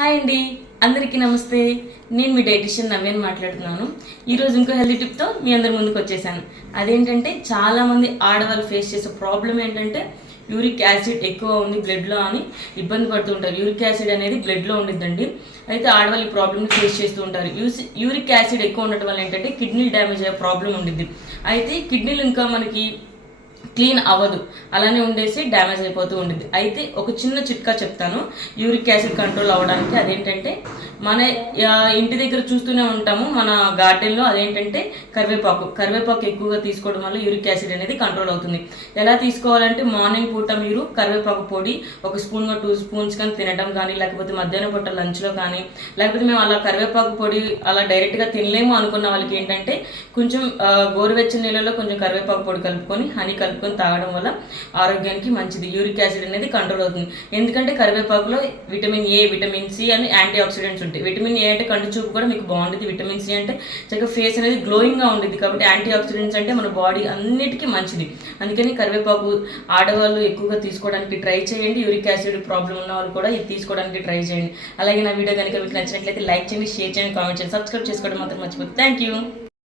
Hi అండి, అందరికీ నమస్తే. నేను మీ డైటిషియన్ నవ్వేన్ మాట్లాడుతున్నాను. ఈరోజు ఇంకో హెల్తీ టిప్తో మీ అందరి ముందుకు వచ్చేసాను. అదేంటంటే చాలామంది ఆడవాళ్ళు ఫేస్ చేసే ప్రాబ్లం ఏంటంటే యూరిక్ యాసిడ్ ఎక్కువ ఉంది బ్లడ్లో అని ఇబ్బంది పడుతూ ఉంటారు. యూరిక్ యాసిడ్ అనేది బ్లడ్లో ఉండిద్దండి. అయితే ఆడవాళ్ళు ఈ ప్రాబ్లమ్ని ఫేస్ చేస్తూ ఉంటారు. యూరిక్ యాసిడ్ ఎక్కువ ఉండటం వల్ల ఏంటంటే కిడ్నీలు డ్యామేజ్ అయ్యే ప్రాబ్లం ఉండిద్ది. అయితే కిడ్నీలు ఇంకా మనకి క్లీన్ అవ్వదు, అలానే ఉండేసి డ్యామేజ్ అయిపోతూ ఉంటుంది. అయితే ఒక చిన్న చిట్కా చెప్తాను యూరిక్ యాసిడ్ కంట్రోల్ అవ్వడానికి. అదేంటంటే మన ఇంటి దగ్గర చూస్తూనే ఉంటాము మన గార్డెన్లో, అదేంటంటే కరివేపాకు ఎక్కువగా తీసుకోవడం వల్ల యూరిక్ యాసిడ్ అనేది కంట్రోల్ అవుతుంది. ఎలా తీసుకోవాలంటే మార్నింగ్ పూట మీరు కరివేపాకు పొడి ఒక స్పూన్ 2 స్పూన్స్ కానీ తినడం కానీ, లేకపోతే మధ్యాహ్నం పూట లంచ్లో కానీ, లేకపోతే మేము అలా కరివేపాకు పొడి అలా డైరెక్ట్గా తినలేము అనుకున్న వాళ్ళకి ఏంటంటే కొంచెం గోరువెచ్చని నీళ్ళలో కొంచెం కరివేపాకు పొడి కలుపుకొని హనీ కలుపుకొని తాగడం వల్ల ఆరోగ్యానికి మంచిది. యూరిక్ యాసిడ్ అనేది కంట్రోల్ అవుతుంది. ఎందుకంటే కరివేపాకులో విటమిన్ ఏ, విటమిన్ సి అని యాంటీ ఆక్సిడెంట్స్ ఉంటాయి. విటమిన్ ఏ అంటే కంటి చూపు కూడా మీకు బాగుంటుంది. విటమిన్ సి అంటే చక్కగా ఫేస్ అనేది గ్లోయింగ్గా ఉంటుంది. కాబట్టి యాంటీ ఆక్సిడెంట్స్ అంటే మన బాడీ అన్నిటికీ మంచిది. అందుకని కరివేపాకు ఆడవాళ్ళు ఎక్కువగా తీసుకోవడానికి ట్రై చేయండి. యూరిక్ యాసిడ్ ప్రాబ్లం ఉన్న వాళ్ళు కూడా ఇది తీసుకోవడానికి ట్రై చేయండి. అలాగే నా వీడియో కనుక మీకు నచ్చినట్లయితే లైక్ చేయండి, షేర్ చేయండి, కామెంట్ చేయండి, సబ్స్క్రైబ్ చేసుకోవడం మాత్రం మర్చిపోతుంది. Thank you.